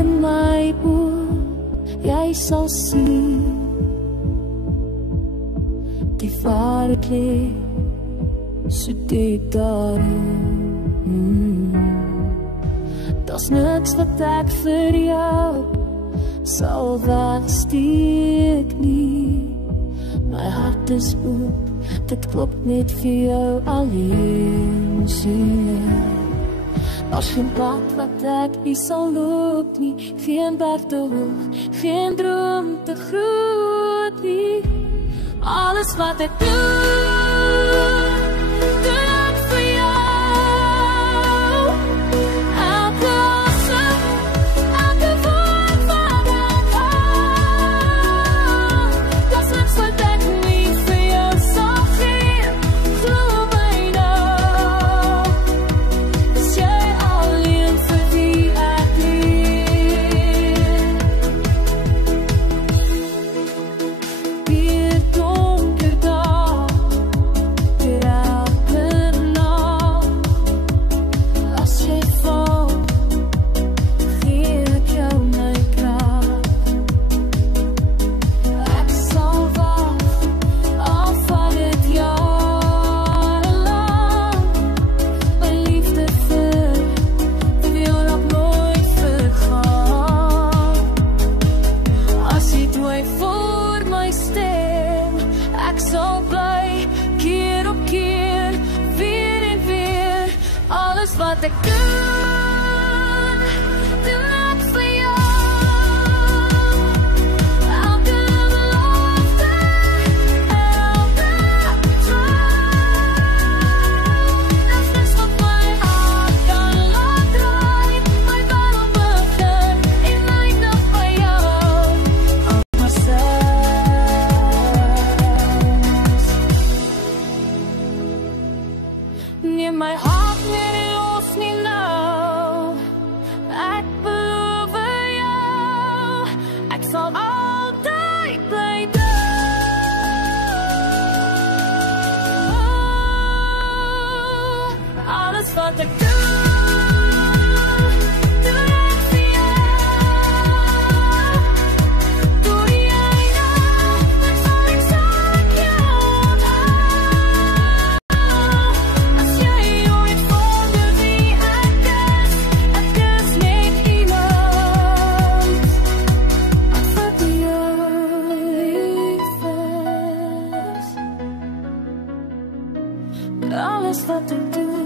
in my oë, jy sal sien die waarheid lê so diep daarin. Daar's niks wat ek vir jou sal wegsteek nie. My hart is oop, dit klop net vir jou alleen, sien. Daar's geen pad wat ek nie sal loop nie, geen berg te hoog, geen droom te groot nie. Alles wat ek doen, doen ek vir jou. Elke asem, elke woord wat ek hou. Daar's niks wat ek nie vir jou sal gee, glo my nou. Is jy alleen vir wie ek leef? Weer donker dag, weer elke nacht. As jy val, gee ek jou my kracht. Ek sal wag, al vat het jare lang. My liefde vir jou nog nooit vergaan. As jy dwaai voor my stem, ek sal bly, keer op keer, weer en weer. Alles wat ek doen, doen ek vir jou. Elke belofte, elke trou. Daar's niks wat my hart kan laat draai. My wêreld begin en eindig by jou. Al myself. Neem my hart weer en los nie nou. Ek beloof jou, ek sal altyd bly doen. Alles wat ek doen, doen ek vir jou. Door die einde, dan sal ek saak jou onthou. As jy ooit wonder wie ek is net iemand wat vir jou lief is. Alles wat ek doen,